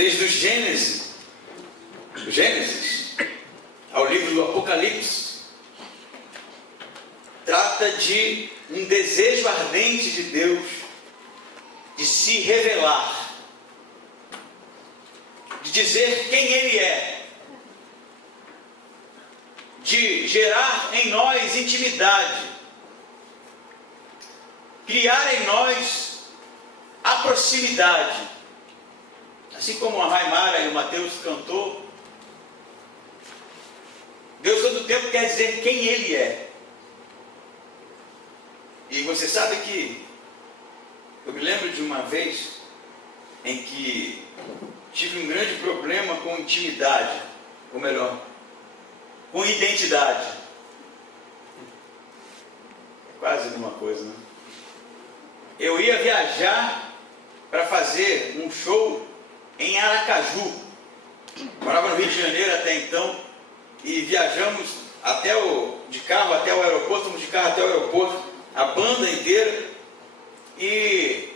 desde o Gênesis ao livro do Apocalipse, trata de um desejo ardente de Deus de se revelar, de dizer quem Ele é, de gerar em nós intimidade, criar em nós a proximidade. Assim como a Raimara e o Mateus cantou, Deus todo o tempo quer dizer quem Ele é. E você sabe que eu me lembro de uma vez em que tive um grande problema com intimidade, ou melhor, com identidade. É quase a mesma coisa, né? Eu ia viajar para fazer um show em Aracaju. Morava no Rio de Janeiro até então, e viajamos de carro até o aeroporto, fomos de carro até o aeroporto, a banda inteira, e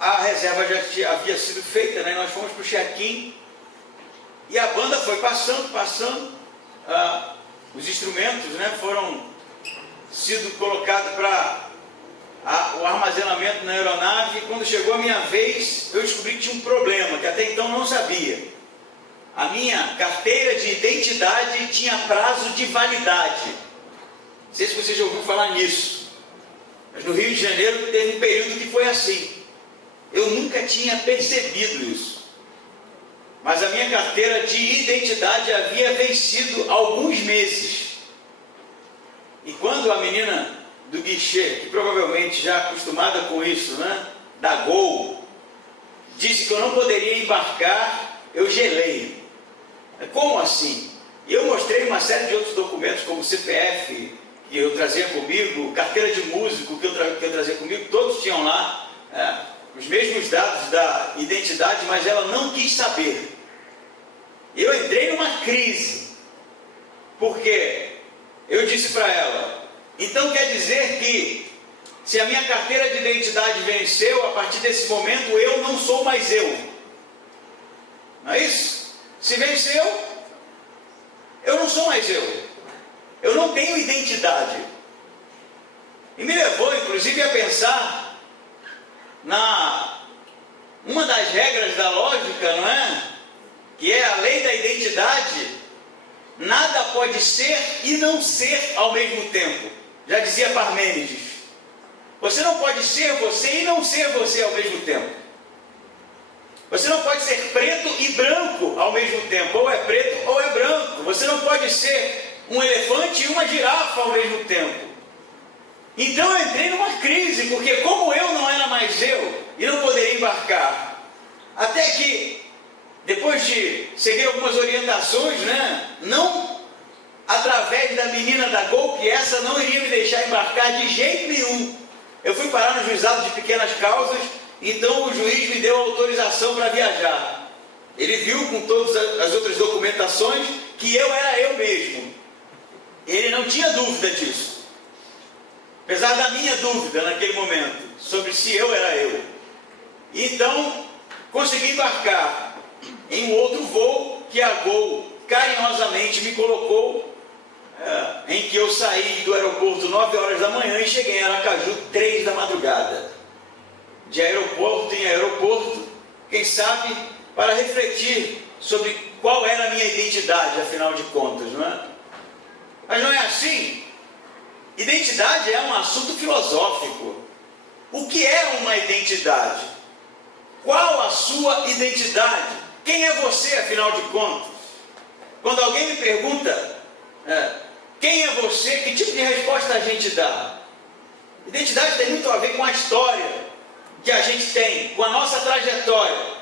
a reserva já havia sido feita, né? Nós fomos para o check-in, e a banda foi passando, os instrumentos, né, foram sido colocados para o armazenamento na aeronave. E quando chegou a minha vez, eu descobri que tinha um problema, que até então não sabia. A minha carteira de identidade tinha prazo de validade. Não sei se você já ouviu falar nisso, mas no Rio de Janeiro teve um período que foi assim. Eu nunca tinha percebido isso, mas a minha carteira de identidade havia vencido alguns meses. E quando a menina do guichê, que provavelmente já acostumada com isso, né, da Gol, disse que eu não poderia embarcar, eu gelei. Como assim? E eu mostrei uma série de outros documentos, como CPF, que eu trazia comigo, carteira de músico que eu trazia comigo, todos tinham lá os mesmos dados da identidade, mas ela não quis saber. Eu entrei numa crise, porque eu disse para ela: então quer dizer que se a minha carteira de identidade venceu, a partir desse momento eu não sou mais eu. Não é isso? Se venceu, eu não sou mais eu. Eu não tenho identidade. E me levou, inclusive, a pensar uma das regras da lógica, não é? Que é a lei da identidade. Nada pode ser e não ser ao mesmo tempo. Já dizia Parmênides. Você não pode ser você e não ser você ao mesmo tempo. Você não pode ser preto e branco ao mesmo tempo. Ou é preto ou é branco. Você não pode ser um elefante e uma girafa ao mesmo tempo. Então eu entrei numa crise, porque como eu não era mais eu e não poderia embarcar, até que, depois de seguir algumas orientações, né, não através da menina da Gol, que essa não iria me deixar embarcar de jeito nenhum, eu fui parar no juizado de pequenas causas. Então o juiz me deu autorização para viajar. Ele viu com todas as outras documentações que eu era eu mesmo. Ele não tinha dúvida disso, apesar da minha dúvida naquele momento sobre se eu era eu. Então consegui embarcar em um outro voo que a Gol carinhosamente me colocou, em que eu saí do aeroporto 9 horas da manhã e cheguei em Aracaju 3 da madrugada. De aeroporto em aeroporto, quem sabe para refletir sobre qual era a minha identidade, afinal de contas, não é? Mas não é assim. Identidade é um assunto filosófico. O que é uma identidade? Qual a sua identidade? Quem é você, afinal de contas? Quando alguém me pergunta quem é você, que tipo de resposta a gente dá? Identidade tem muito a ver com a história que a gente tem, com a nossa trajetória,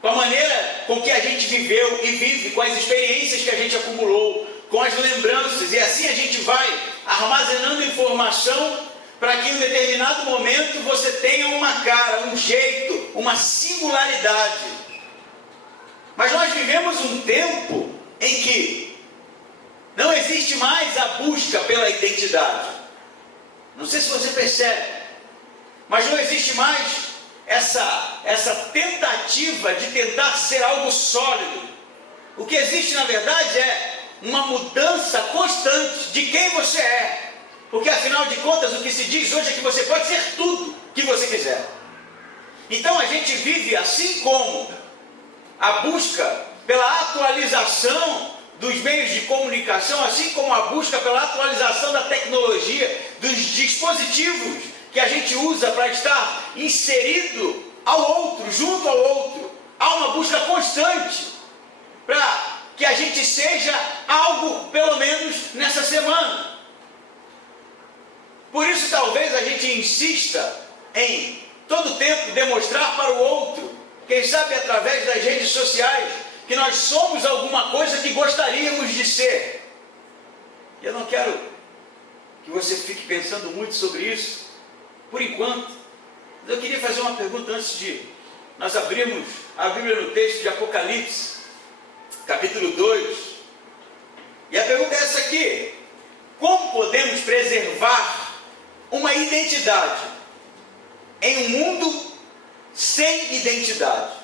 com a maneira com que a gente viveu e vive, com as experiências que a gente acumulou, com as lembranças, e assim a gente vai armazenando informação para que em um determinado momento você tenha uma cara, um jeito, uma singularidade. Mas nós vivemos um tempo em que não existe mais a busca pela identidade. Não sei se você percebe, mas não existe mais essa tentativa de tentar ser algo sólido. O que existe, na verdade, é uma mudança constante de quem você é. Porque, afinal de contas, o que se diz hoje é que você pode ser tudo que você quiser. Então, a gente vive assim como a busca pela atualização dos meios de comunicação, assim como a busca pela atualização da tecnologia, dos dispositivos que a gente usa para estar inserido ao outro, junto ao outro. Há uma busca constante para que a gente seja algo, pelo menos nessa semana. Por isso, talvez a gente insista em todo tempo demonstrar para o outro, quem sabe através das redes sociais, que nós somos alguma coisa que gostaríamos de ser. E eu não quero que você fique pensando muito sobre isso, por enquanto. Mas eu queria fazer uma pergunta antes de nós abrirmos a Bíblia no texto de Apocalipse, capítulo 2. E a pergunta é essa aqui: como podemos preservar uma identidade em um mundo sem identidade?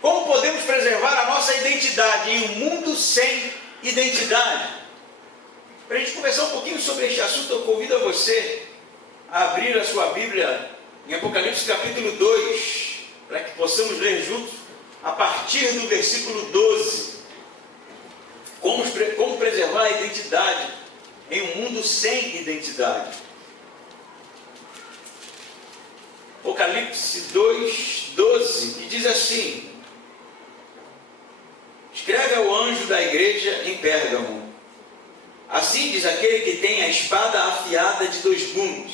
Como podemos preservar a nossa identidade em um mundo sem identidade? Para a gente conversar um pouquinho sobre este assunto, eu convido a você a abrir a sua Bíblia em Apocalipse capítulo 2, para que possamos ler juntos a partir do versículo 12. Como preservar a identidade em um mundo sem identidade. Apocalipse 2, 12, que diz assim: escreve ao anjo da igreja em Pérgamo: assim diz aquele que tem a espada afiada de dois gumes: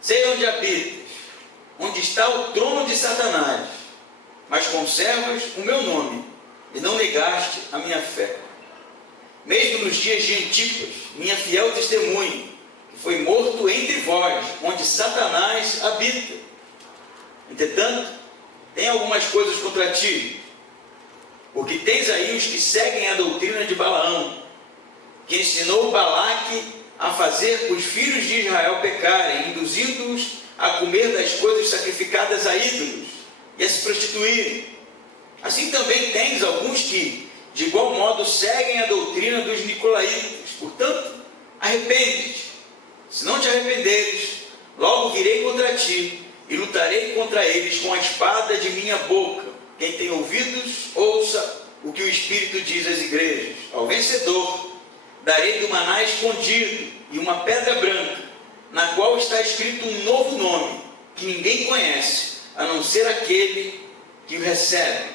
sei onde habitas, onde está o trono de Satanás, mas conservas o meu nome, e não negaste a minha fé. Mesmo nos dias de Antipas, minha fiel testemunha, que foi morto entre vós, onde Satanás habita. Entretanto, tem algumas coisas contra ti, porque tens aí os que seguem a doutrina de Balaão, que ensinou Balaque a fazer os filhos de Israel pecarem, induzindo-os a comer das coisas sacrificadas a ídolos e a se prostituírem. Assim também tens alguns que, de igual modo, seguem a doutrina dos nicolaítas. Portanto, arrepende-te. Se não te arrependeres, logo virei contra ti e lutarei contra eles com a espada de minha boca. Quem tem ouvidos, ouça o que o Espírito diz às igrejas. Ao vencedor, darei do maná escondido e uma pedra branca, na qual está escrito um novo nome, que ninguém conhece, a não ser aquele que o recebe.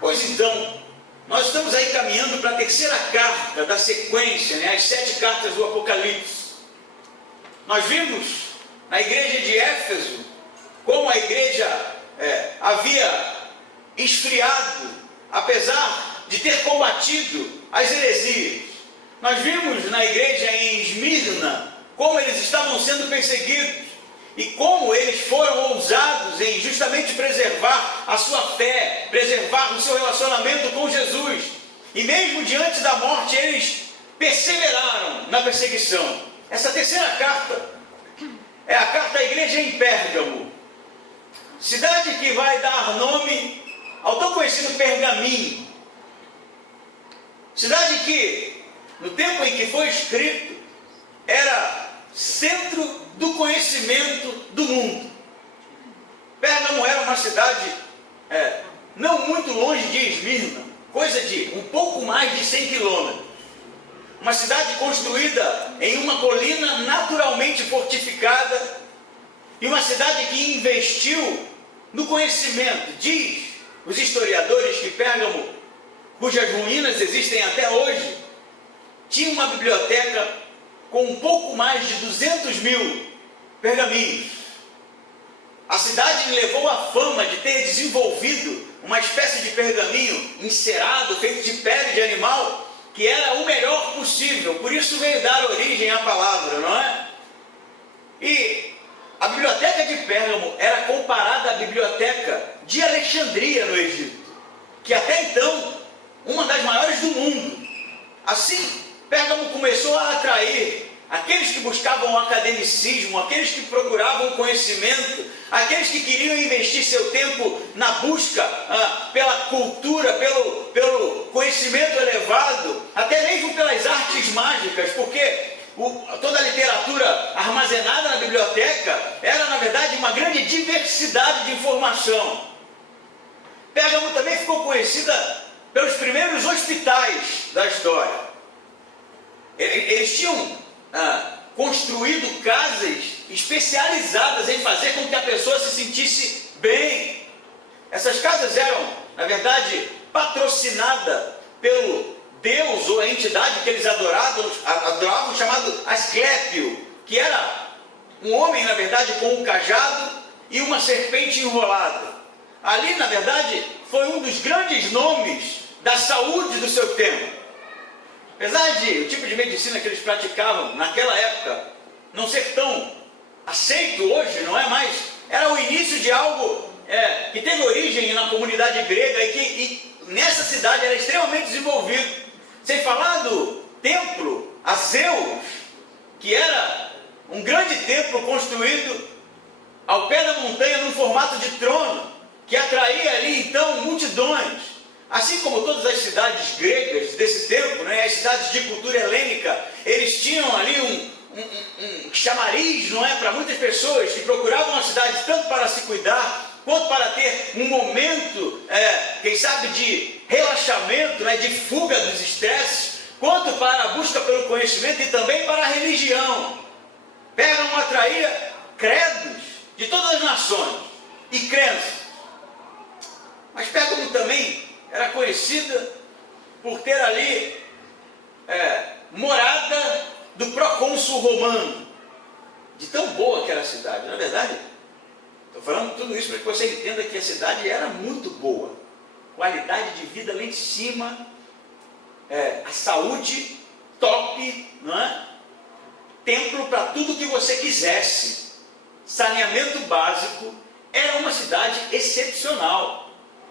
Pois então, nós estamos aí caminhando para a terceira carta da sequência, as 7 cartas do Apocalipse. Nós vimos na igreja de Éfeso como a igreja havia esfriado, apesar de ter combatido as heresias. Nós vimos na igreja em Esmirna como eles estavam sendo perseguidos e como eles foram ousados em justamente preservar a sua fé, preservar o seu relacionamento com Jesus. E mesmo diante da morte, eles perseveraram na perseguição. Essa terceira carta é a carta da igreja em Pérgamo, cidade que vai dar nome ao tão conhecido Pergaminho. Cidade que, no tempo em que foi escrito, era centro do conhecimento do mundo. Pérgamo era uma cidade não muito longe de Esmirna, coisa de um pouco mais de 100 quilômetros. Uma cidade construída em uma colina naturalmente fortificada, e uma cidade que investiu no conhecimento. Diz os historiadores que Pérgamo, cujas ruínas existem até hoje, tinha uma biblioteca com um pouco mais de 200 mil pergaminhos. A cidade levou a fama de ter desenvolvido uma espécie de pergaminho encerado, feito de pele de animal, que era o melhor possível. Por isso veio dar origem à palavra, não é? E a biblioteca de Pérgamo era comparada à biblioteca de Alexandria, no Egito, que até então, uma das maiores do mundo. Assim, Pérgamo começou a atrair aqueles que buscavam o academicismo, aqueles que procuravam o conhecimento, aqueles que queriam investir seu tempo na busca pela cultura, pelo conhecimento elevado, até mesmo pelas artes mágicas, porque toda a literatura armazenada na biblioteca era, na verdade, uma grande diversidade de informação. Pérgamo também ficou conhecida pelos primeiros hospitais da história. Eles tinham construído casas especializadas em fazer com que a pessoa se sentisse bem. Essas casas eram, na verdade, patrocinadas pelo Deus ou a entidade que eles adoravam, chamado Asclépio, que era um homem, na verdade, com um cajado e uma serpente enrolada. Ali, na verdade, foi um dos grandes nomes da saúde do seu tempo. Apesar de o tipo de medicina que eles praticavam naquela época não ser tão aceito hoje, não é mais, era o início de algo que teve origem na comunidade grega e nessa cidade era extremamente desenvolvido. Sem falar do templo a Zeus, que era um grande templo construído ao pé da montanha num formato de trono, que atraía ali então multidões. Assim como todas as cidades gregas desse tempo, né, as cidades de cultura helênica, eles tinham ali um chamariz, não é, para muitas pessoas que procuravam a cidade tanto para se cuidar, quanto para ter um momento, quem sabe, de relaxamento, né, de fuga dos estresses, quanto para a busca pelo conhecimento e também para a religião. Pérgamo atraía credos de todas as nações e crenças. Mas Pérgamo também era conhecida por ter ali morada do procônsul romano, de tão boa que era a cidade. Na verdade, estou falando tudo isso para que você entenda que a cidade era muito boa, qualidade de vida lá em cima, a saúde top, não é? Templo para tudo que você quisesse, saneamento básico, era uma cidade excepcional.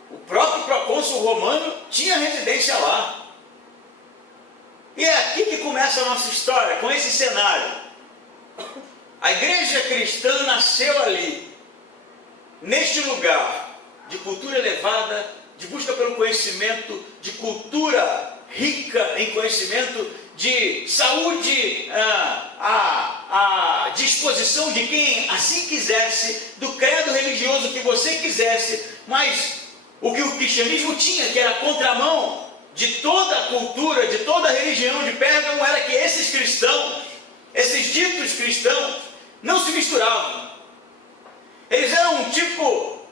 O próprio procônsul romano tinha residência lá. E é aqui que começa a nossa história, com esse cenário. A igreja cristã nasceu ali, neste lugar de cultura elevada, de busca pelo conhecimento, de cultura rica em conhecimento, de saúde à disposição de quem assim quisesse, do credo religioso que você quisesse, mas o que o cristianismo tinha, que era a contramão de toda a cultura, de toda a religião de Pérgamo, era que esses cristãos, esses ditos cristãos, não se misturavam. Eles eram um tipo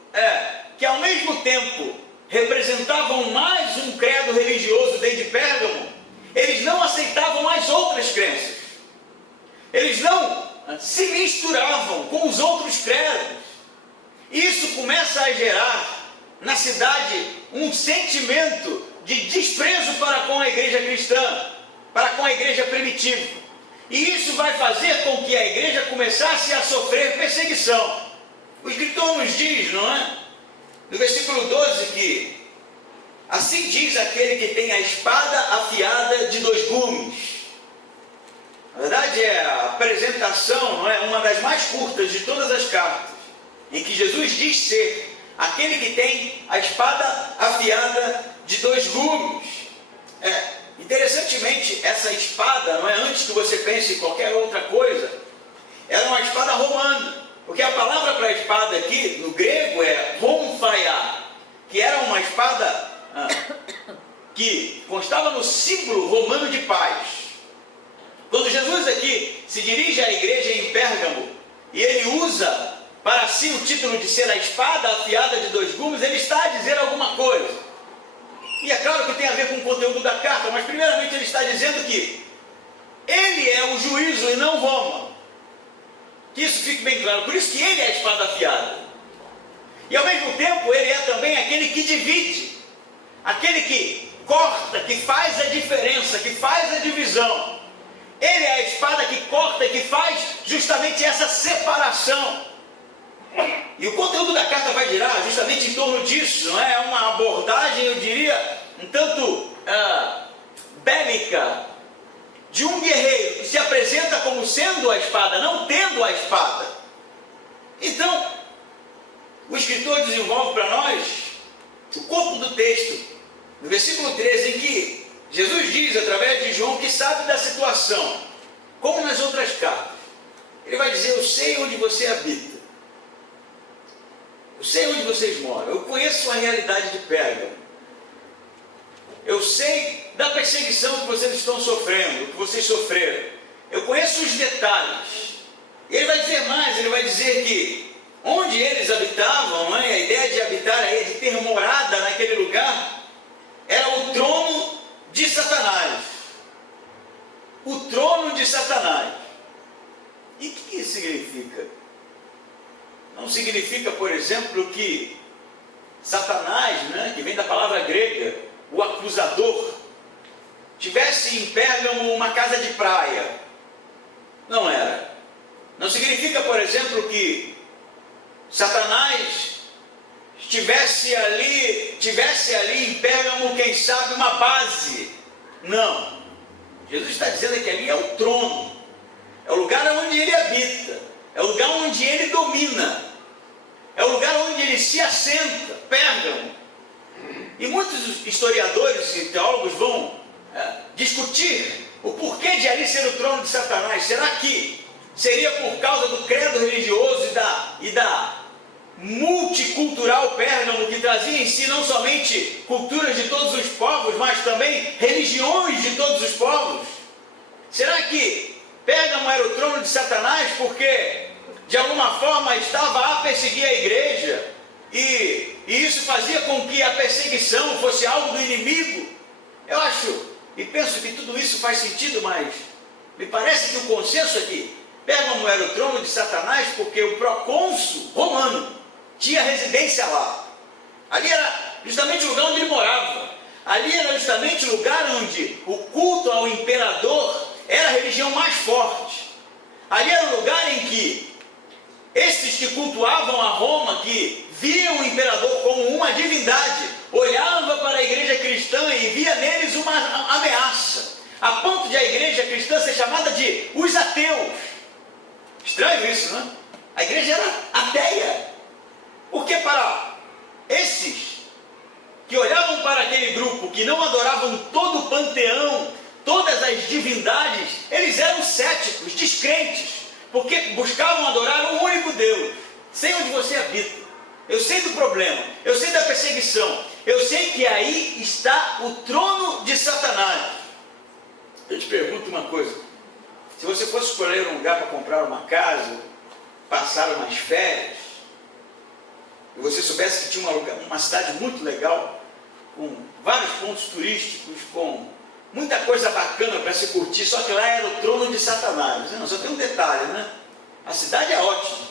que ao mesmo tempo representavam mais um credo religioso dentro de Pérgamo, eles não aceitavam as outras crenças. Eles não se misturavam com os outros credos. Isso começa a gerar na cidade um sentimento de desprezo para com a igreja cristã, para com a igreja primitiva. E isso vai fazer com que a igreja começasse a sofrer perseguição. O escritor nos diz, não é? No versículo 12 que assim diz aquele que tem a espada afiada de 2 gumes. Na verdade a apresentação, não é, uma das mais curtas de todas as cartas, em que Jesus diz ser aquele que tem a espada afiada de 2 gumes. Interessantemente, essa espada, não é, antes que você pense em qualquer outra coisa, era uma espada romana, porque a palavra para espada aqui, no grego, é rhomphaia, que era uma espada que constava no símbolo romano de paz. Quando Jesus aqui se dirige à igreja em Pérgamo, e ele usa para si o título de ser a espada afiada de 2 gumes, ele está a dizer alguma coisa. E é claro que tem a ver com o conteúdo da carta, mas primeiramente ele está dizendo que ele é o juízo e não Roma. Que isso fique bem claro. Por isso que ele é a espada afiada. E ao mesmo tempo ele é também aquele que divide, aquele que corta, que faz a diferença, que faz a divisão. Ele é a espada que corta e que faz justamente essa separação. E o conteúdo da carta vai girar justamente em torno disso, não é? É uma abordagem, eu diria, um tanto bélica, de um guerreiro que se apresenta como sendo a espada, não tendo a espada. Então, o escritor desenvolve para nós o corpo do texto, no versículo 13, em que Jesus diz, através de João, que sabe da situação, como nas outras cartas. Ele vai dizer: eu sei onde você habita, eu sei onde vocês moram, eu conheço a realidade de Pérgamo, eu sei da perseguição que vocês estão sofrendo, que vocês sofreram, eu conheço os detalhes. E ele vai dizer mais, ele vai dizer que onde eles habitavam, a ideia de habitar aí, de ter morada naquele lugar, era o trono de Satanás. O trono de Satanás. E o que isso significa? Não significa, por exemplo, que Satanás, que vem da palavra grega, o acusador, tivesse em Pérgamo uma casa de praia. Não era. Não significa, por exemplo, que Satanás tivesse ali em Pérgamo, quem sabe, uma base. Não. Jesus está dizendo que ali é o trono, é o lugar onde ele habita, é o lugar onde ele domina, é o lugar onde ele se assenta, Pérgamo. E muitos historiadores e teólogos vão discutir o porquê de ali ser o trono de Satanás. Será que seria por causa do credo religioso e da multicultural Pérgamo, que trazia em si não somente culturas de todos os povos, mas também religiões de todos os povos? Será que Pérgamo era o trono de Satanás porque de alguma forma estava a perseguir a igreja e isso fazia com que a perseguição fosse algo do inimigo? Eu acho e penso que tudo isso faz sentido, mas me parece que o consenso é que Pérgamo era o trono de Satanás porque o procônsul romano tinha residência lá. Ali era justamente o lugar onde ele morava. Ali era justamente o lugar onde o culto ao imperador era a religião mais forte. Ali era o lugar em que esses que cultuavam a Roma, que viam o imperador como uma divindade, olhavam para a igreja cristã e via neles uma ameaça, a ponto de a igreja cristã ser chamada de os ateus. Estranho isso, não é? A igreja era ateia. Porque para esses que olhavam para aquele grupo, que não adoravam todo o panteão, todas as divindades, eles eram céticos, descrentes, porque buscavam adorar um único Deus. Sei onde você habita, eu sei do problema, eu sei da perseguição, eu sei que aí está o trono de Satanás. Eu te pergunto uma coisa: se você fosse escolher um lugar para comprar uma casa, passar umas férias, e você soubesse que tinha uma cidade muito legal, com vários pontos turísticos, com muita coisa bacana para se curtir, só que lá era o trono de Satanás. Não, só tem um detalhe, né? A cidade é ótima,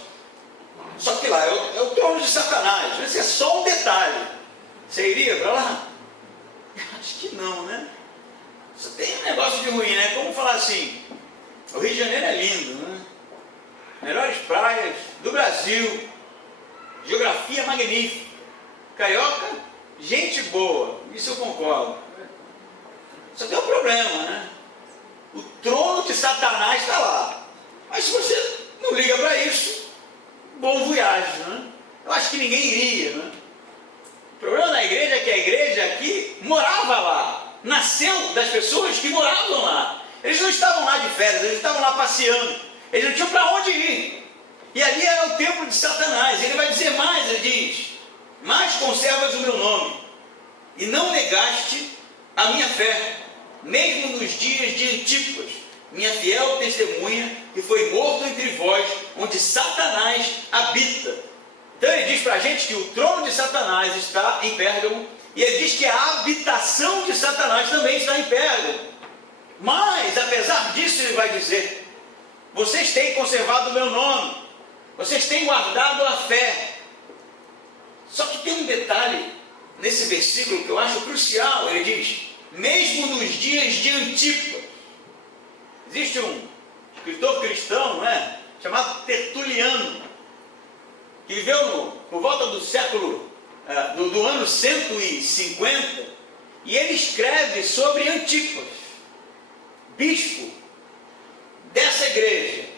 só que lá é o trono de Satanás. Esse é só um detalhe. Você iria para lá? Acho que não, né? Só tem um negócio de ruim, né? Como falar assim, o Rio de Janeiro é lindo, né? Melhores praias do Brasil, geografia magnífica, carioca, gente boa, isso eu concordo. Só tem um problema, né? O trono de Satanás está lá. Mas se você não liga para isso, bom voyage, né? Eu acho que ninguém iria, né? O problema da igreja é que a igreja aqui morava lá, nasceu das pessoas que moravam lá. Eles não estavam lá de férias, eles estavam lá passeando, eles não tinham para onde ir. E ali era o templo de Satanás. Ele vai dizer mais, ele diz: mas conservas o meu nome, e não negaste a minha fé, mesmo nos dias de Antipas, minha fiel testemunha, que foi morto entre vós, onde Satanás habita. Então ele diz para a gente que o trono de Satanás está em Pérgamo, e ele diz que a habitação de Satanás também está em Pérgamo. Mas, apesar disso, ele vai dizer: vocês têm conservado o meu nome, vocês têm guardado a fé. Só que tem um detalhe nesse versículo que eu acho crucial. Ele diz: mesmo nos dias de Antipas. Existe um escritor cristão, não é? Chamado Tertuliano, que viveu por volta do século, do ano 150, e ele escreve sobre Antipas, bispo dessa igreja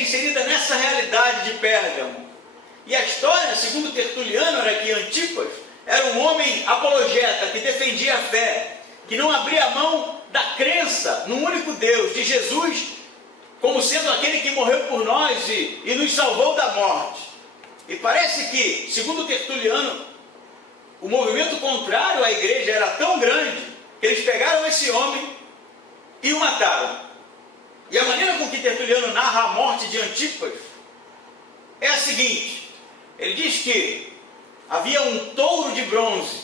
inserida nessa realidade de Pérgamo. E a história, segundo Tertuliano, era que Antipas era um homem apologeta, que defendia a fé, que não abria mão da crença no único Deus, de Jesus, como sendo aquele que morreu por nós e nos salvou da morte. E parece que, segundo Tertuliano, o movimento contrário à igreja era tão grande que eles pegaram esse homem e o mataram. E a maneira com que Tertuliano narra a morte de Antipas é a seguinte: ele diz que havia um touro de bronze,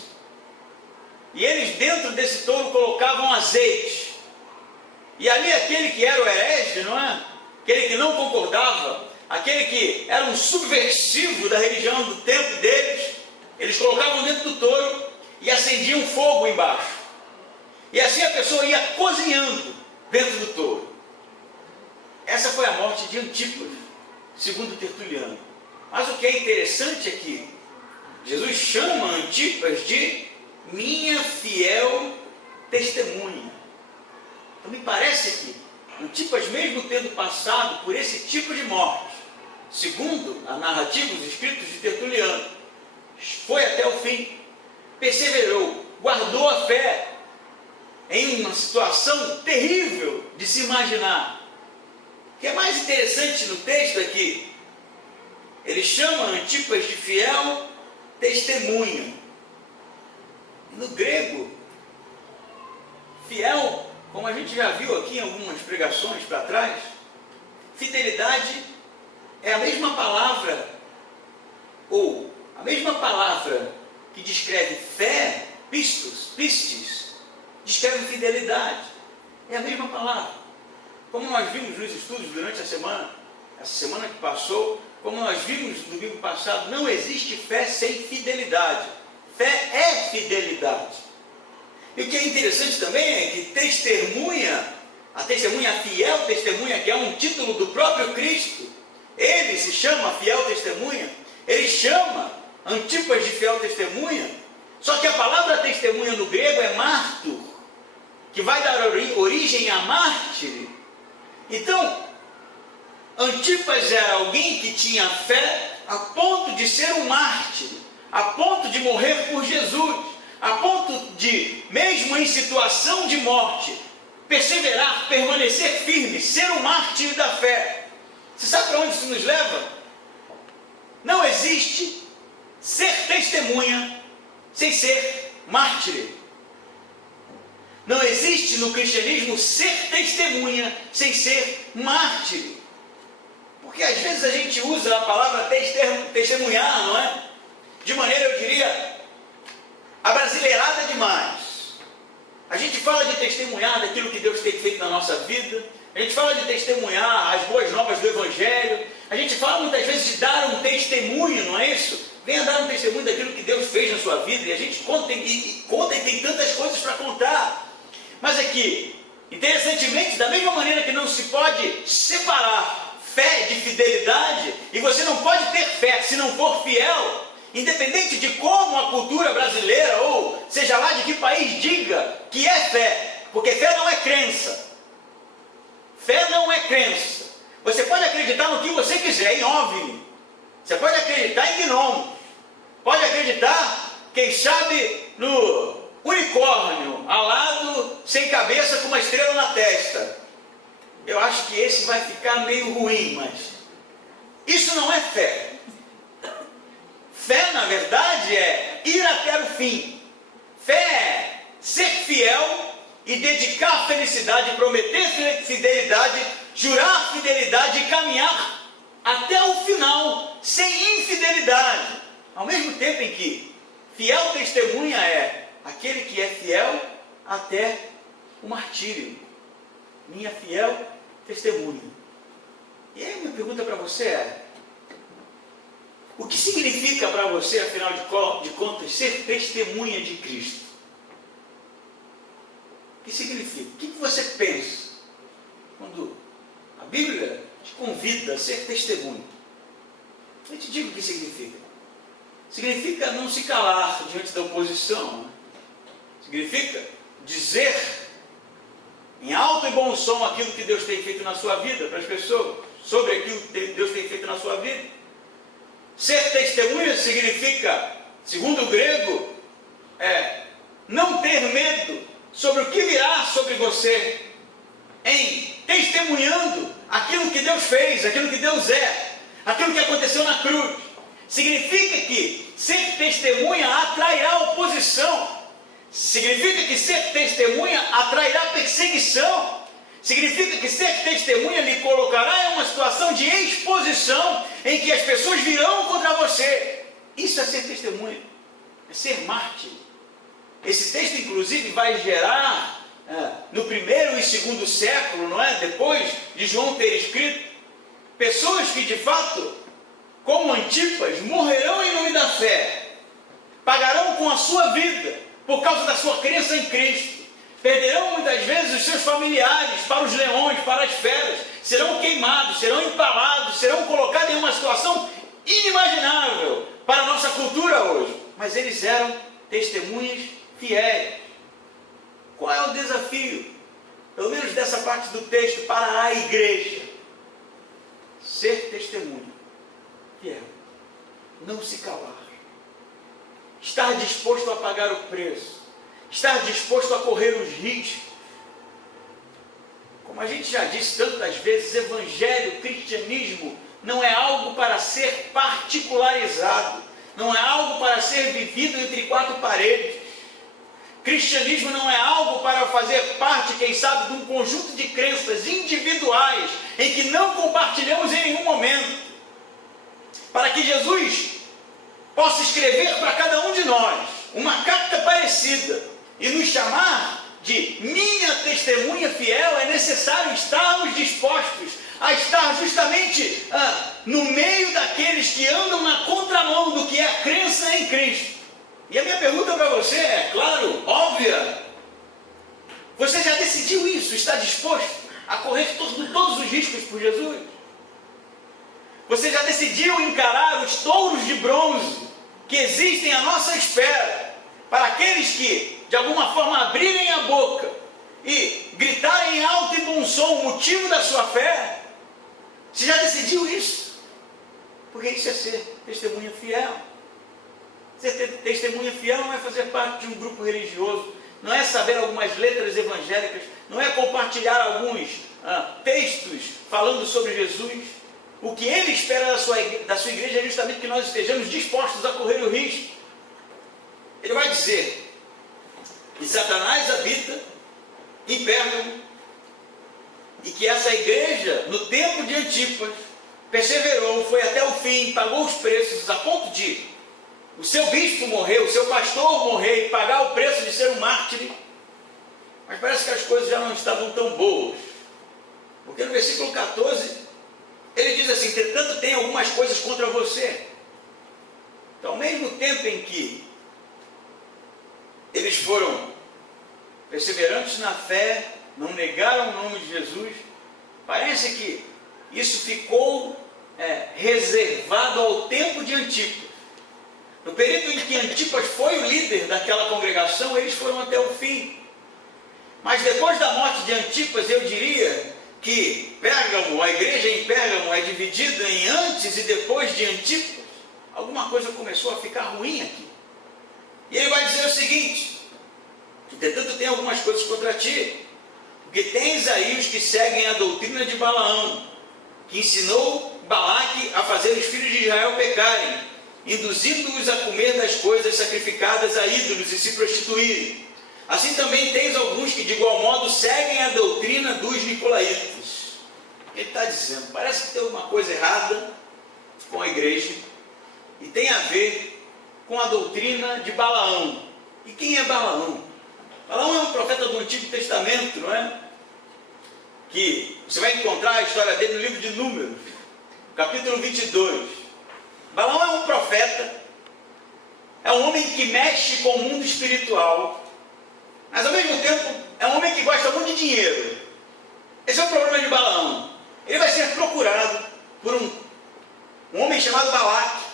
e eles dentro desse touro colocavam azeite, e ali aquele que era o herege, não é? Aquele que não concordava, aquele que era um subversivo da religião do tempo deles, eles colocavam dentro do touro e acendiam fogo embaixo, e assim a pessoa ia cozinhando dentro do touro. Essa foi a morte de Antipas, segundo Tertuliano. Mas o que é interessante é que Jesus chama Antipas de minha fiel testemunha. Então me parece que Antipas, mesmo tendo passado por esse tipo de morte, segundo a narrativa, os escritos de Tertuliano, foi até o fim, perseverou, guardou a fé em uma situação terrível de se imaginar. O que é mais interessante no texto é que ele chama Antipas de fiel testemunha. No grego, fiel, como a gente já viu aqui em algumas pregações para trás, fidelidade é a mesma palavra, ou a mesma palavra que descreve fé, pistes, descreve fidelidade. É a mesma palavra. Como nós vimos nos estudos durante a semana, essa semana que passou, como nós vimos no domingo passado, não existe fé sem fidelidade. Fé é fidelidade. E o que é interessante também é que a testemunha, a fiel testemunha, que é um título do próprio Cristo, ele se chama fiel testemunha, ele chama Antipas de fiel testemunha, só que a palavra testemunha no grego é mártir, que vai dar origem a mártir. Então, Antipas era alguém que tinha fé a ponto de ser um mártir, a ponto de morrer por Jesus, a ponto de, mesmo em situação de morte, perseverar, permanecer firme, ser um mártir da fé. Você sabe para onde isso nos leva? Não existe ser testemunha sem ser mártir. Não existe no cristianismo ser testemunha sem ser mártir. Porque às vezes a gente usa a palavra testemunhar, não é? De maneira, eu diria, abrasileirada demais. A gente fala de testemunhar daquilo que Deus tem feito na nossa vida. A gente fala de testemunhar as boas novas do Evangelho. A gente fala muitas vezes de dar um testemunho, não é isso? Venha dar um testemunho daquilo que Deus fez na sua vida. E a gente conta e tem tantas coisas para contar. Mas aqui, interessantemente, da mesma maneira que não se pode separar fé de fidelidade, e você não pode ter fé se não for fiel, independente de como a cultura brasileira, ou seja lá de que país, diga que é fé, porque fé não é crença. Fé não é crença. Você pode acreditar no que você quiser, em OVNI, você pode acreditar em gnomos, pode acreditar, quem sabe, no unicórnio, alado, sem cabeça, com uma estrela na testa. Eu acho que esse vai ficar meio ruim, mas isso não é fé. Fé, na verdade, é ir até o fim. Fé é ser fiel e dedicar felicidade, prometer fidelidade, jurar fidelidade e caminhar até o final, sem infidelidade. Ao mesmo tempo em que fiel testemunha é aquele que é fiel até o martírio. Minha fiel testemunha. E aí minha pergunta para você é: o que significa para você, afinal de contas, ser testemunha de Cristo? O que significa? O que você pensa quando a Bíblia te convida a ser testemunha? Eu te digo o que significa. Significa não se calar diante da oposição. Significa dizer em alto e bom som aquilo que Deus tem feito na sua vida, para as pessoas, sobre aquilo que Deus tem feito na sua vida. Ser testemunha significa, segundo o grego, não ter medo sobre o que virá sobre você, em testemunhando aquilo que Deus fez, aquilo que Deus é, aquilo que aconteceu na cruz. Significa que ser testemunha atrairá oposição. Significa que ser testemunha atrairá perseguição. Significa que ser testemunha lhe colocará em uma situação de exposição, em que as pessoas virão contra você. Isso é ser testemunha, é ser mártir. Esse texto, inclusive, vai gerar, no primeiro e segundo século, não é? Depois de João ter escrito, pessoas que de fato, como Antipas, morrerão em nome da fé, pagarão com a sua vida por causa da sua crença em Cristo, perderão muitas vezes os seus familiares para os leões, para as feras, serão queimados, serão empalados, serão colocados em uma situação inimaginável para a nossa cultura hoje. Mas eles eram testemunhas fiéis. Qual é o desafio, pelo menos dessa parte do texto, para a igreja? Ser testemunha fiel, não se calar, estar disposto a pagar o preço, estar disposto a correr os riscos. Como a gente já disse tantas vezes, evangelho, cristianismo não é algo para ser particularizado, não é algo para ser vivido entre quatro paredes. Cristianismo não é algo para fazer parte, quem sabe, de um conjunto de crenças individuais em que não compartilhamos em nenhum momento. Para que Jesus possa escrever para cada um de nós uma carta parecida e nos chamar de minha testemunha fiel, é necessário estarmos dispostos a estar justamente no meio daqueles que andam na contramão do que é a crença em Cristo. E a minha pergunta para você é, claro, óbvia: você já decidiu isso? Está disposto a correr todos os riscos por Jesus? Você já decidiu encarar os touros de bronze que existem à nossa espera, para aqueles que de alguma forma abrirem a boca e gritarem em alto e bom som o motivo da sua fé? Você já decidiu isso? Porque isso é ser testemunha fiel. Ser testemunha fiel não é fazer parte de um grupo religioso, não é saber algumas letras evangélicas, não é compartilhar alguns textos falando sobre Jesus. O que ele espera da sua igreja é justamente que nós estejamos dispostos a correr o risco. Ele vai dizer que Satanás habita em Pérgamo e que essa igreja, no tempo de Antipas, perseverou, foi até o fim, pagou os preços, a ponto de o seu bispo morrer, o seu pastor morrer e pagar o preço de ser um mártir. Mas parece que as coisas já não estavam tão boas, porque no versículo 14 ele diz assim: entretanto tem algumas coisas contra você. Então, ao mesmo tempo em que eles foram perseverantes na fé, não negaram o nome de Jesus, parece que isso ficou reservado ao tempo de Antipas. No período em que Antipas foi o líder daquela congregação, eles foram até o fim. Mas depois da morte de Antipas, eu diria que Pérgamo, a igreja em Pérgamo é dividida em antes e depois de Antipas. Alguma coisa começou a ficar ruim aqui. E ele vai dizer o seguinte: entretanto tem algumas coisas contra ti, porque tens aí os que seguem a doutrina de Balaão, que ensinou Balaque a fazer os filhos de Israel pecarem, induzindo-os a comer das coisas sacrificadas a ídolos e se prostituírem. Assim também tens alguns que de igual modo seguem a doutrina dos nicolaítas. Ele está dizendo, parece que tem alguma coisa errada com a igreja, e tem a ver com a doutrina de Balaão. E quem é Balaão? Balaão é um profeta do Antigo Testamento, não é? Que você vai encontrar a história dele no livro de Números, capítulo 22. Balaão é um profeta, é um homem que mexe com o mundo espiritual, mas ao mesmo tempo é um homem que gosta muito de dinheiro. Esse é o problema de Balaão. Ele vai ser procurado por um homem chamado Balaque,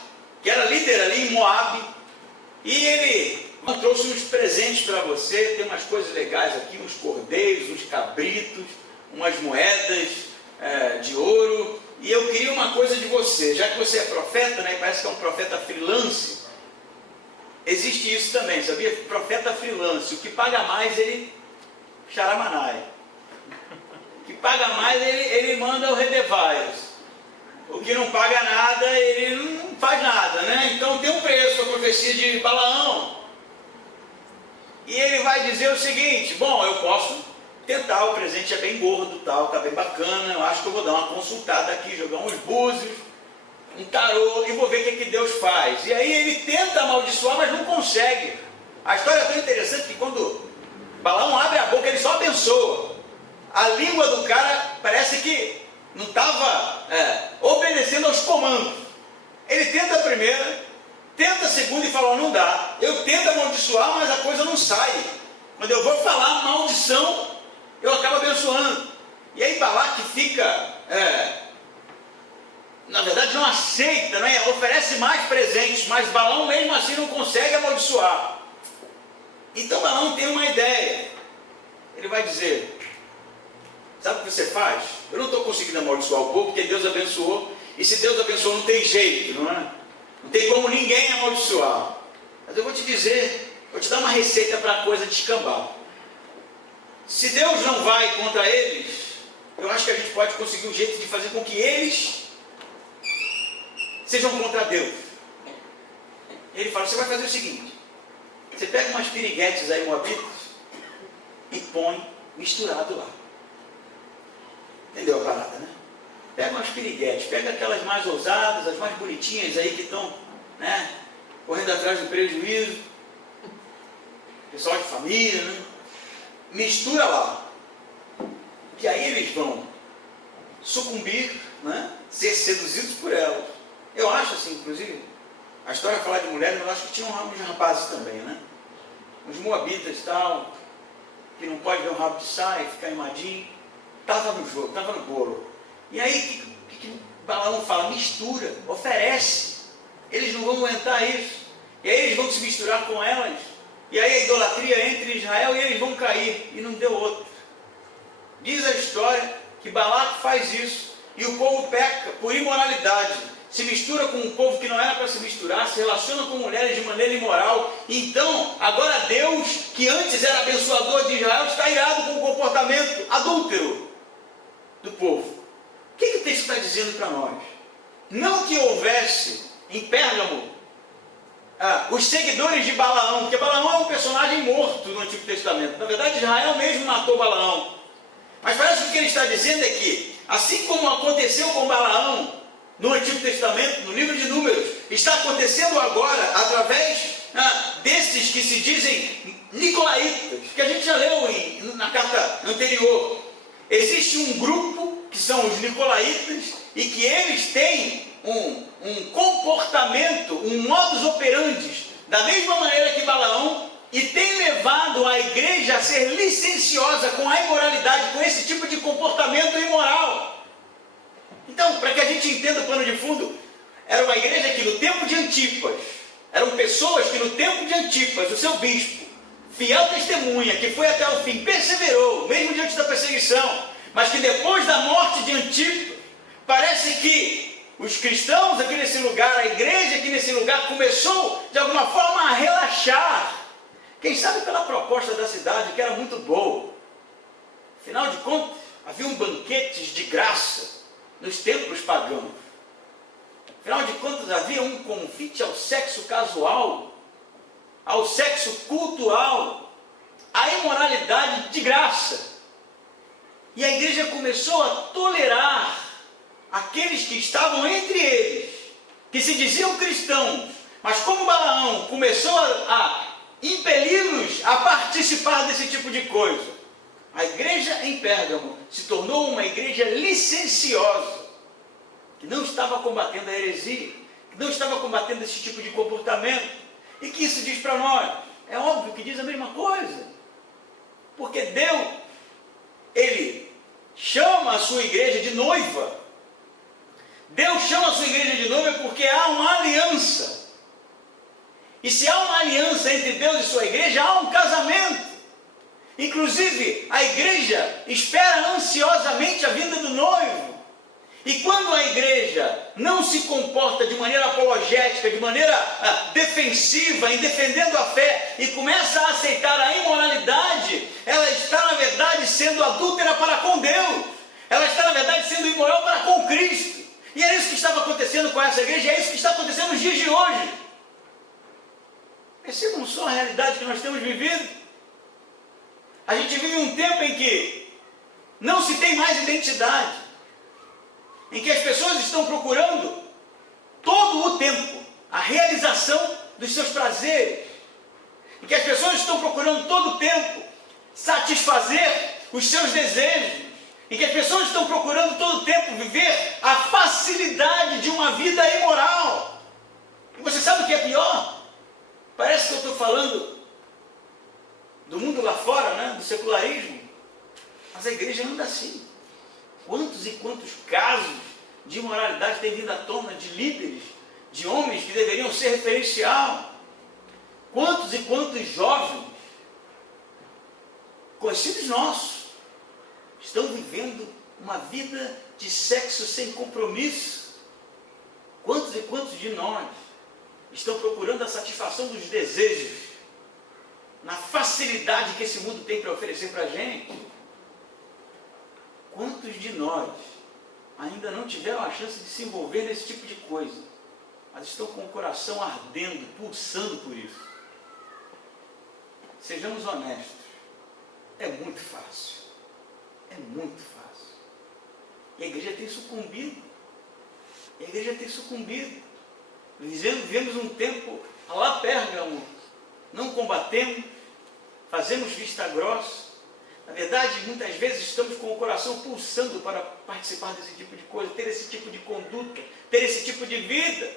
que era líder ali em Moabe, e ele Eu trouxe uns presentes para você, tem umas coisas legais aqui, uns cordeiros, uns cabritos, umas moedas de ouro. E eu queria uma coisa de você, já que você é profeta, né, parece que é um profeta freelance, existe isso também, sabia? Profeta freelance, o que paga mais ele charamanai, o que paga mais ele manda o redevaios, o que não paga nada ele não faz nada, né? Então tem um preço a profecia de Balaão, e ele vai dizer o seguinte: bom, eu posso tentar, o presente é bem gordo, tal, tá bem bacana, eu acho que eu vou dar uma consultada aqui, jogar uns búzios, um tarô, e vou ver o que Deus faz. E aí ele tenta amaldiçoar, mas não consegue. A história é tão interessante que quando Balaão abre a boca, ele só abençoa. A língua do cara parece que não estava obedecendo aos comandos. Ele tenta a primeira, tenta a segunda e fala: não dá. Eu tento amaldiçoar, mas a coisa não sai. Quando eu vou falar maldição, eu acabo abençoando. E aí Balaque fica, na verdade não aceita, né? Oferece mais presentes, mas Balaão mesmo assim não consegue amaldiçoar. Então Balaão tem uma ideia. Ele vai dizer: sabe o que você faz? Eu não estou conseguindo amaldiçoar o povo, porque Deus abençoou, e se Deus abençoou não tem jeito, não é? Não tem como ninguém amaldiçoar. Mas eu vou te dizer, vou te dar uma receita para a coisa descambar. Se Deus não vai contra eles, eu acho que a gente pode conseguir um jeito de fazer com que eles sejam contra Deus. Ele fala: você vai fazer o seguinte, você pega umas piriguetes aí, moabitas, e põe misturado lá. Entendeu a parada, né? Pega umas piriguetes, pega aquelas mais ousadas, as mais bonitinhas aí que estão, né, correndo atrás do prejuízo, pessoal de família, né? Mistura lá, que aí eles vão sucumbir, né? Ser seduzidos por elas. Eu acho assim, inclusive, a história fala de mulheres, mas eu acho que tinha uns rapazes também, né? Uns moabitas e tal, que não pode ver um rabo de saia, ficar imadinho. Estava no jogo, estava no bolo. E aí, o que Balaão fala? Mistura, oferece. Eles não vão aguentar isso. E aí eles vão se misturar com elas. E aí a idolatria entra em Israel e eles vão cair. E não deu outro. Diz a história que Balaque faz isso. E o povo peca por imoralidade. Se mistura com um povo que não era para se misturar, se relaciona com mulheres de maneira imoral. Então, agora Deus, que antes era abençoador de Israel, está irado com o comportamento adúltero do povo. O que o texto está dizendo para nós? Não que houvesse em Pérgamo os seguidores de Balaão, porque Balaão é um personagem morto no Antigo Testamento. Na verdade, Israel mesmo matou Balaão. Mas parece que o que ele está dizendo é que, assim como aconteceu com Balaão no Antigo Testamento, no livro de Números, está acontecendo agora através desses que se dizem nicolaítas, que a gente já leu na carta anterior. Existe um grupo que são os nicolaítas e que eles têm um comportamento, um modus operandi da mesma maneira que Balaão, e tem levado a igreja a ser licenciosa com a imoralidade, com esse tipo de comportamento imoral. Então, para que a gente entenda o pano de fundo, era uma igreja que no tempo de Antipas, eram pessoas que no tempo de Antipas, o seu bispo, fiel testemunha, que foi até o fim, perseverou, mesmo diante da perseguição, mas que depois da morte de Antipas, parece que os cristãos aqui nesse lugar, a igreja aqui nesse lugar, começou de alguma forma a relaxar, quem sabe pela proposta da cidade, que era muito boa. Afinal de contas, haviam banquetes de graça nos templos pagãos. Afinal de contas, havia um convite ao sexo casual, ao sexo cultural, à imoralidade de graça. E a igreja começou a tolerar aqueles que estavam entre eles, que se diziam cristãos, mas como Balaão começou a impeli-los a participar desse tipo de coisa, a igreja em Pérgamo se tornou uma igreja licenciosa, que não estava combatendo a heresia, que não estava combatendo esse tipo de comportamento. E que isso diz para nós? É óbvio que diz a mesma coisa, porque Deus, Ele chama a sua igreja de noiva. Deus chama a sua igreja de noiva porque há uma aliança. E se há uma aliança entre Deus e sua igreja, há um casamento. Inclusive, a igreja espera ansiosamente a vinda do noivo. E quando a igreja não se comporta de maneira apologética, de maneira defensiva, em defendendo a fé, e começa a aceitar a imoralidade, ela está, na verdade, sendo adúltera para com Deus. Ela está, na verdade, sendo imoral para com Cristo. E é isso que estava acontecendo com essa igreja, é isso que está acontecendo nos dias de hoje. Percebam só a realidade que nós temos vivido. A gente vive um tempo em que não se tem mais identidade, em que as pessoas estão procurando todo o tempo a realização dos seus prazeres, em que as pessoas estão procurando todo o tempo satisfazer os seus desejos, em que as pessoas estão procurando todo o tempo viver a facilidade de uma vida imoral. E você sabe o que é pior? Parece que eu estou falando do mundo lá fora, né? Do secularismo, mas a igreja anda assim. Quantos e quantos casos de imoralidade têm vindo à tona de líderes, de homens que deveriam ser referencial? Quantos e quantos jovens, conhecidos nossos, estão vivendo uma vida de sexo sem compromisso? Quantos e quantos de nós estão procurando a satisfação dos desejos na facilidade que esse mundo tem para oferecer para a gente? Quantos de nós ainda não tiveram a chance de se envolver nesse tipo de coisa, mas estão com o coração ardendo, pulsando por isso? Sejamos honestos, é muito fácil, é muito fácil. E a igreja tem sucumbido, Vivemos um tempo a lá Pérgamo, não combatemos, fazemos vista grossa. Na verdade, muitas vezes estamos com o coração pulsando para participar desse tipo de coisa, ter esse tipo de conduta, ter esse tipo de vida.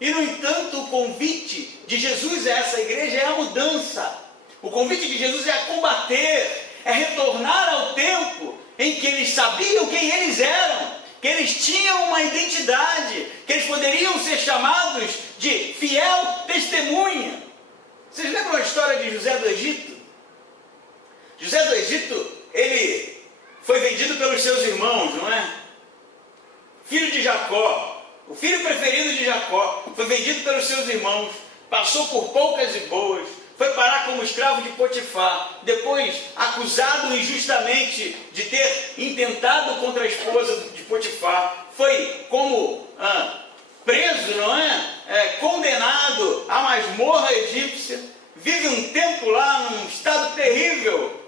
E, no entanto, o convite de Jesus a essa igreja é a mudança. O convite de Jesus é a combater, é retornar ao tempo em que eles sabiam quem eles eram, que eles tinham uma identidade, que eles poderiam ser chamados de fiel testemunha. Vocês lembram a história de José do Egito? José do Egito, ele foi vendido pelos seus irmãos, não é? Filho de Jacó, o filho preferido de Jacó, foi vendido pelos seus irmãos, passou por poucas e boas, foi parar como escravo de Potifar, depois acusado injustamente de ter intentado contra a esposa de Potifar, foi como preso, não é? Condenado à masmorra egípcia, vive um tempo lá num estado terrível,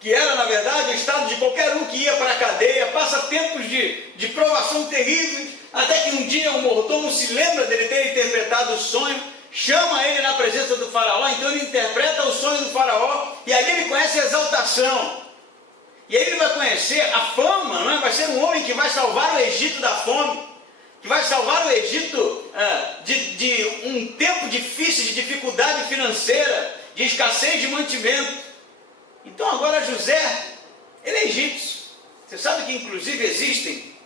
que era, na verdade, o estado de qualquer um que ia para a cadeia, passa tempos de provação terríveis, até que um dia o mordomo se lembra dele ter interpretado o sonho, chama ele na presença do faraó, então ele interpreta o sonho do faraó, e aí ele conhece a exaltação, e aí ele vai conhecer a fama, não é? Vai ser um homem que vai salvar o Egito da fome, que vai salvar o Egito de um tempo difícil, de dificuldade financeira, de escassez de mantimento. Então agora José, ele é egípcio. Você sabe que inclusive existem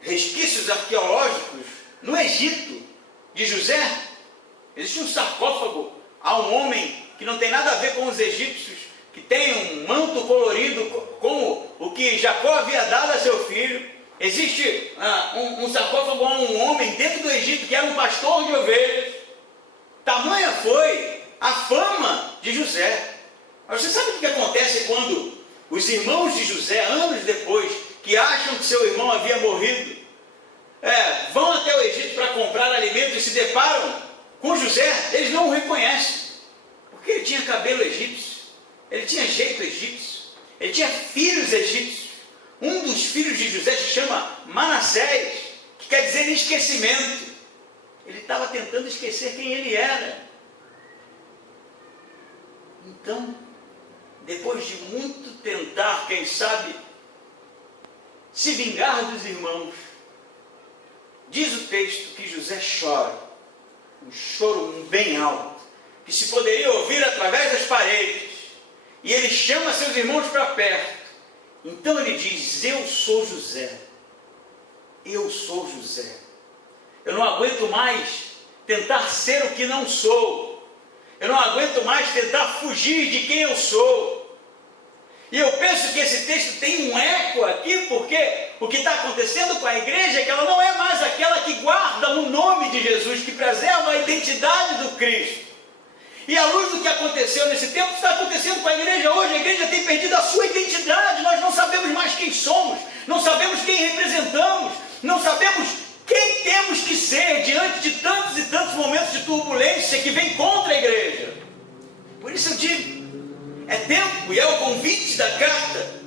resquícios arqueológicos no Egito de José? Existe um sarcófago a um homem que não tem nada a ver com os egípcios, que tem um manto colorido como o que Jacó havia dado a seu filho. Existe um sarcófago a um homem dentro do Egito que era um pastor de ovelhas. Tamanha foi a fama de José. Mas você sabe o que acontece quando os irmãos de José, anos depois, que acham que seu irmão havia morrido, vão até o Egito para comprar alimento e se deparam com José? Eles não o reconhecem, porque ele tinha cabelo egípcio, ele tinha jeito egípcio, ele tinha filhos egípcios. Um dos filhos de José se chama Manassés, que quer dizer esquecimento. Ele estava tentando esquecer quem ele era. Então, depois de muito tentar, quem sabe, se vingar dos irmãos, diz o texto que José chora, um choro bem alto, que se poderia ouvir através das paredes, e ele chama seus irmãos para perto. Então ele diz: eu sou José, eu sou José, eu não aguento mais tentar ser o que não sou. Eu não aguento mais tentar fugir de quem eu sou. E eu penso que esse texto tem um eco aqui, porque o que está acontecendo com a igreja é que ela não é mais aquela que guarda o nome de Jesus, que preserva a identidade do Cristo. E à luz do que aconteceu nesse tempo, está acontecendo com a igreja hoje. A igreja tem perdido a sua identidade. Nós não sabemos mais quem somos, não sabemos quem representamos, não sabemos quem temos que ser diante de tantos e tantos momentos de turbulência que vem contra a igreja. Por isso eu digo, é tempo, e é o convite da carta,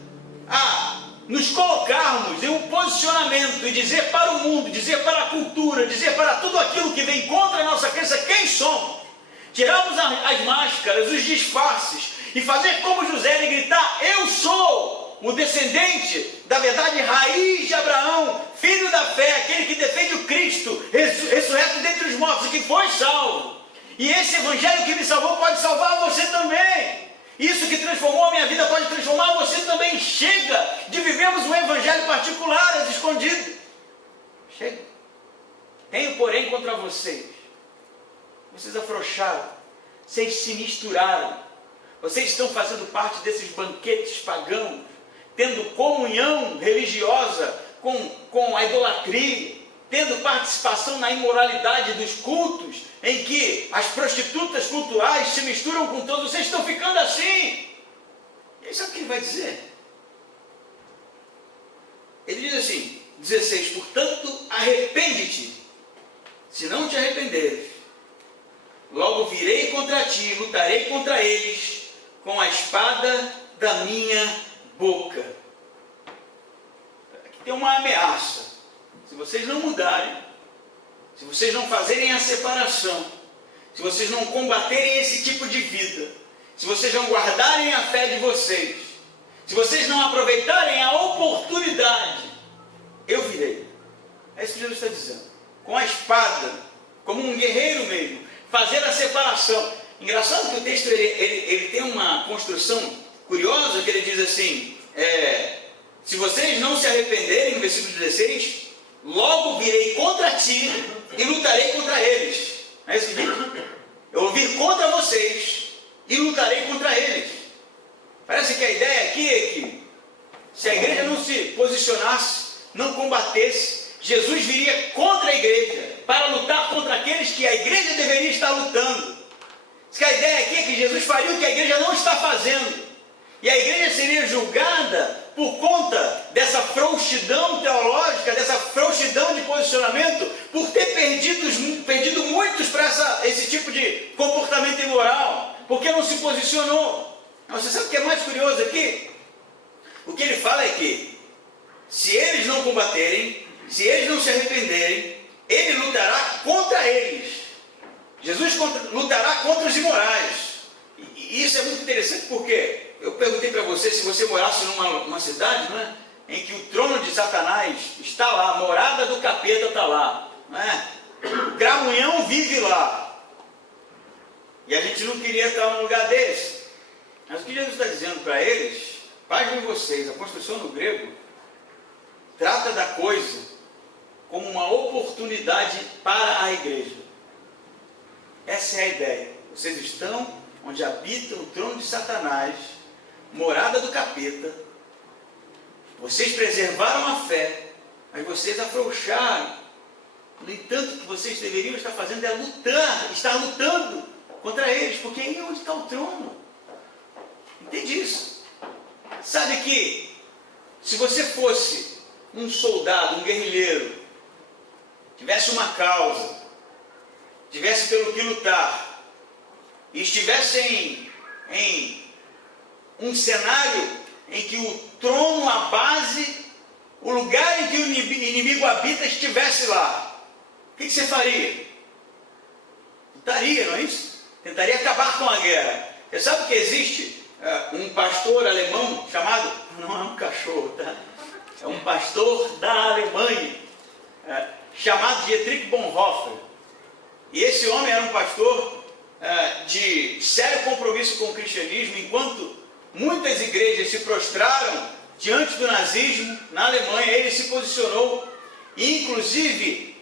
a nos colocarmos em um posicionamento e dizer para o mundo, dizer para a cultura, dizer para tudo aquilo que vem contra a nossa crença quem somos. Tirarmos as máscaras, os disfarces e fazer como José e gritar: eu sou o descendente da verdade, raiz de Abraão, filho da fé, aquele que defende o Cristo, ressurreto dentre os mortos, que foi salvo. E esse evangelho que me salvou pode salvar você também. Isso que transformou a minha vida pode transformar você também. Chega de vivermos um evangelho particular, escondido. Chega. Tenho, porém, contra vocês. Vocês afrouxaram, vocês se misturaram, vocês estão fazendo parte desses banquetes pagãos, tendo comunhão religiosa com a idolatria, tendo participação na imoralidade dos cultos, em que as prostitutas culturais se misturam com todos. Vocês estão ficando assim. E aí sabe o que ele vai dizer? Ele diz assim, 16: portanto, arrepende-te, se não te arrependeres, logo virei contra ti, lutarei contra eles com a espada da minha boca. Aqui tem uma ameaça. Se vocês não mudarem, se vocês não fazerem a separação, se vocês não combaterem esse tipo de vida, se vocês não guardarem a fé de vocês, se vocês não aproveitarem a oportunidade, eu virei. É isso que Jesus está dizendo. Com a espada, como um guerreiro mesmo, fazer a separação. Engraçado que o texto ele tem uma construção curiosa, que ele diz assim, se vocês não se arrependerem, no versículo 16, logo virei contra ti e lutarei contra eles. É isso que diz. Eu vou vir contra vocês e lutarei contra eles. Parece que a ideia aqui é que se a igreja não se posicionasse, não combatesse, Jesus viria contra a igreja para lutar contra aqueles que a igreja deveria estar lutando. Diz que a ideia aqui é que Jesus faria o que a igreja não está fazendo. E a igreja seria julgada por conta dessa frouxidão teológica, dessa frouxidão de posicionamento, por ter perdido muitos para esse tipo de comportamento imoral, porque não se posicionou. Mas você sabe o que é mais curioso aqui? O que ele fala é que, se eles não combaterem, se eles não se arrependerem, ele lutará contra eles. Jesus lutará contra os imorais. E isso é muito interessante, porque eu perguntei para você, se você morasse numa cidade, não é, em que o trono de Satanás está lá, a morada do capeta está lá, não é? O gramunhão vive lá, e a gente não queria estar num lugar desse. Mas o que Jesus está dizendo para eles: pasmem vocês, a construção no grego trata da coisa como uma oportunidade para a igreja. Essa é a ideia. Vocês estão onde habita o trono de Satanás, morada do capeta. Vocês preservaram a fé, mas vocês afrouxaram. No entanto, o que vocês deveriam estar fazendo é estar lutando contra eles, porque aí é onde está o trono. Entende isso? Sabe que se você fosse um soldado, um guerrilheiro, tivesse uma causa, tivesse pelo que lutar, e estivesse em um cenário em que o trono, a base, o lugar em que o inimigo habita estivesse lá, o que você faria? Lutaria, não é isso? Tentaria acabar com a guerra. Você sabe que existe um pastor alemão chamado, não é um cachorro, tá? É um pastor da Alemanha, chamado Dietrich Bonhoeffer. E esse homem era um pastor de sério compromisso com o cristianismo, enquanto muitas igrejas se prostraram diante do nazismo na Alemanha. Ele se posicionou e inclusive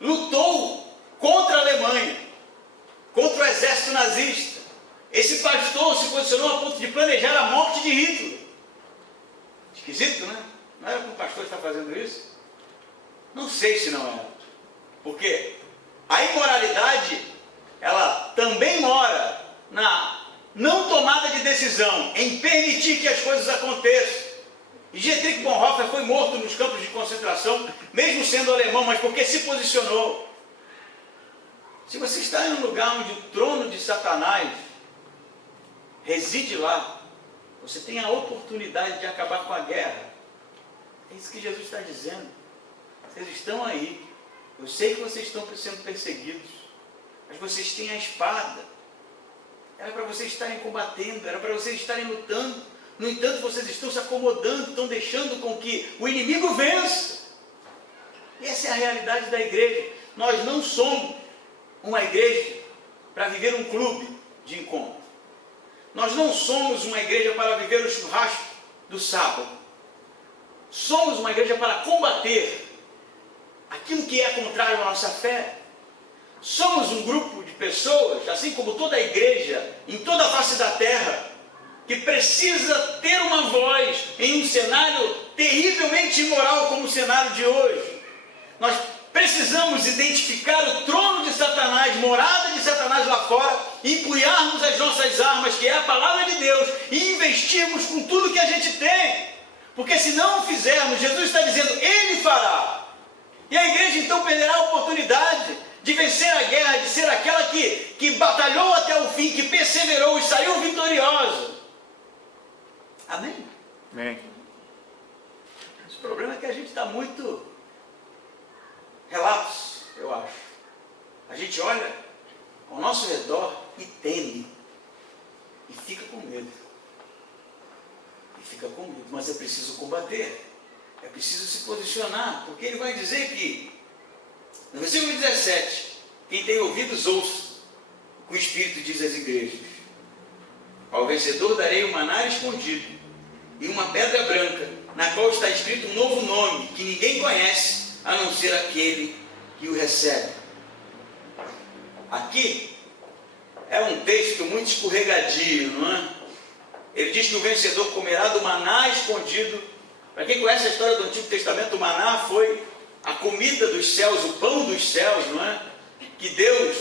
lutou contra a Alemanha, contra o exército nazista. Esse pastor se posicionou a ponto de planejar a morte de Hitler. Esquisito, né? Não era que o pastor está fazendo isso? Não sei se não era. Porque a imoralidade, ela também mora na não tomada de decisão, em permitir que as coisas aconteçam. E Dietrich Bonhoeffer foi morto nos campos de concentração, mesmo sendo alemão, mas porque se posicionou. Se você está em um lugar onde o trono de Satanás reside lá, você tem a oportunidade de acabar com a guerra. É isso que Jesus está dizendo. Vocês estão aí. Eu sei que vocês estão sendo perseguidos, mas vocês têm a espada. Era para vocês estarem combatendo, era para vocês estarem lutando. No entanto, vocês estão se acomodando, estão deixando com que o inimigo vença. E essa é a realidade da igreja. Nós não somos uma igreja para viver um clube de encontro. Nós não somos uma igreja para viver o churrasco do sábado. Somos uma igreja para combater aquilo que é contrário à nossa fé. Somos um grupo de pessoas, assim como toda a igreja, em toda a face da terra, que precisa ter uma voz em um cenário terrivelmente imoral como o cenário de hoje. Nós precisamos identificar o trono de Satanás, morada de Satanás lá fora, empunharmos as nossas armas, que é a palavra de Deus, e investirmos com tudo que a gente tem. Porque se não fizermos, Jesus está dizendo, Ele fará. E a igreja então perderá a oportunidade de vencer a guerra, de ser aquela que batalhou até o fim, que perseverou e saiu vitoriosa. Amém? Amém. O problema é que a gente está muito relapso, eu acho. A gente olha ao nosso redor e teme. E fica com medo. Mas é preciso combater. É preciso se posicionar. Porque ele vai dizer que, no versículo 17, quem tem ouvidos ouça o que o Espírito diz às igrejas. Ao vencedor darei um maná escondido e uma pedra branca, na qual está escrito um novo nome, que ninguém conhece, a não ser aquele que o recebe. Aqui é um texto muito escorregadio, não é? Ele diz que o vencedor comerá do maná escondido. Para quem conhece a história do Antigo Testamento, o maná foi a comida dos céus, o pão dos céus, não é? Que Deus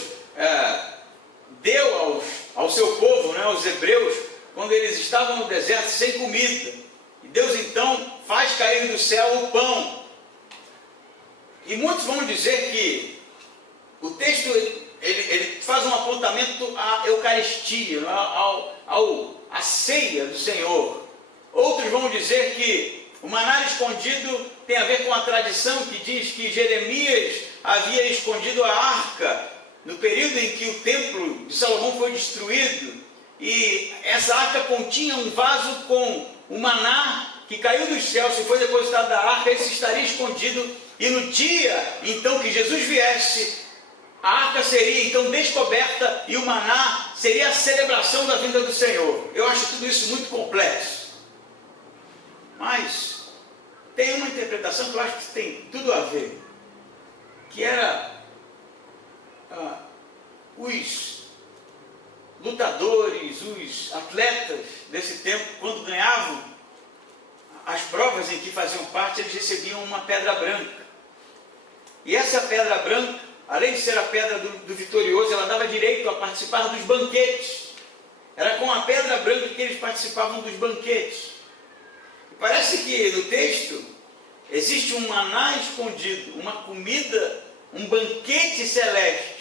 deu ao seu povo, não é? Aos hebreus, quando eles estavam no deserto sem comida. E Deus então faz cair do céu o pão. E muitos vão dizer que o texto ele faz um apontamento à Eucaristia, à ceia do Senhor. Outros vão dizer que o maná escondido tem a ver com a tradição que diz que Jeremias havia escondido a arca no período em que o templo de Salomão foi destruído. E essa arca continha um vaso com o maná que caiu dos céus, se foi depositado da arca, esse estaria escondido. E no dia então que Jesus viesse, a arca seria então descoberta e o maná seria a celebração da vinda do Senhor. Eu acho tudo isso muito complexo. Mas tem uma interpretação que eu acho que tem tudo a ver. Que era os lutadores, os atletas desse tempo, quando ganhavam as provas em que faziam parte, eles recebiam uma pedra branca. E essa pedra branca, além de ser a pedra do vitorioso, ela dava direito a participar dos banquetes. Era com a pedra branca que eles participavam dos banquetes. E parece que no texto existe um maná escondido, uma comida, um banquete celeste.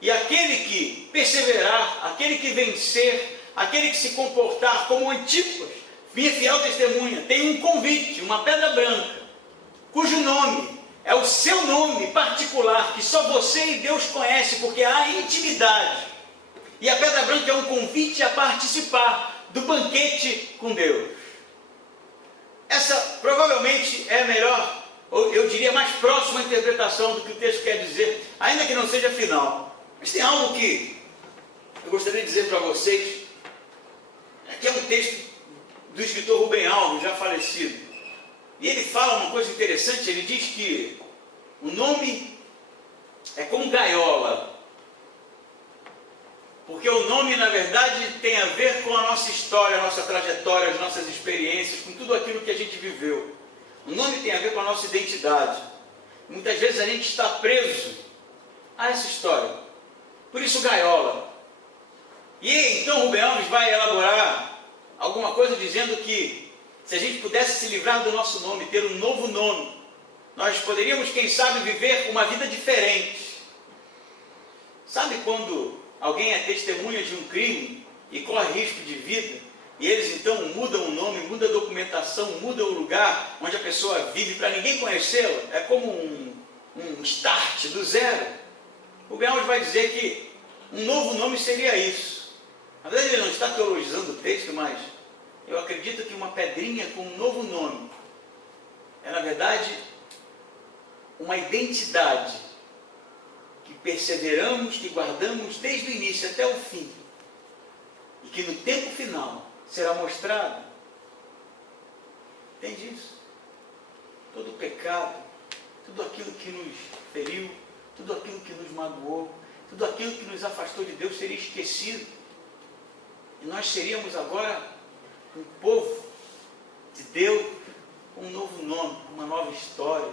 E aquele que perseverar, aquele que vencer, aquele que se comportar como Antipas, minha fiel testemunha, tem um convite, uma pedra branca, cujo nome é o seu nome particular, que só você e Deus conhecem, porque há intimidade. E a pedra branca é um convite a participar do banquete com Deus. Essa provavelmente é a melhor, ou eu diria mais próxima interpretação do que o texto quer dizer, ainda que não seja final. Mas tem algo que eu gostaria de dizer para vocês, que é um texto do escritor Rubem Alves, já falecido. E ele fala uma coisa interessante, ele diz que o nome é como gaiola. Porque o nome, na verdade, tem a ver com a nossa história, a nossa trajetória, as nossas experiências, com tudo aquilo que a gente viveu. O nome tem a ver com a nossa identidade. Muitas vezes a gente está preso a essa história. Por isso, gaiola. E então Rubem Alves vai elaborar alguma coisa dizendo que se a gente pudesse se livrar do nosso nome, ter um novo nome, nós poderíamos, quem sabe, viver uma vida diferente. Sabe quando alguém é testemunha de um crime e corre risco de vida, e eles então mudam o nome, mudam a documentação, mudam o lugar onde a pessoa vive para ninguém conhecê-la? É como um start do zero. O Rubem Alves vai dizer que um novo nome seria isso. Na verdade, ele não está teologizando o texto, mas eu acredito que uma pedrinha com um novo nome é, na verdade, uma identidade que perseveramos, que guardamos desde o início até o fim, e que no tempo final será mostrada. Entende isso? Todo o pecado, tudo aquilo que nos feriu, tudo aquilo que nos magoou, tudo aquilo que nos afastou de Deus seria esquecido, e nós seríamos agora um povo de Deus com um novo nome, uma nova história,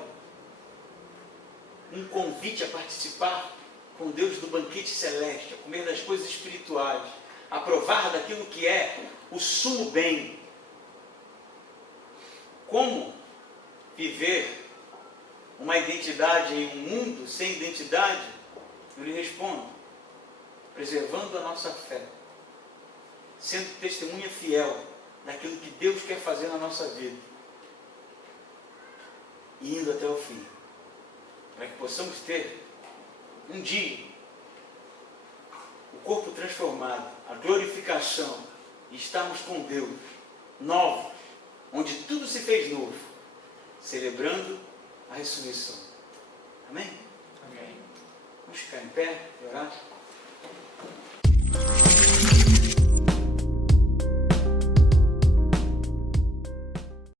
um convite a participar com Deus do banquete celeste, a comer das coisas espirituais, a provar daquilo que é o sumo bem. Como viver uma identidade em um mundo sem identidade? Eu lhe respondo: preservando a nossa fé, sendo testemunha fiel daquilo que Deus quer fazer na nossa vida, e indo até o fim, para que possamos ter um dia o corpo transformado, a glorificação, e estarmos com Deus, novos, onde tudo se fez novo, celebrando a ressurreição. Amém? Amém. Vamos ficar em pé e orar.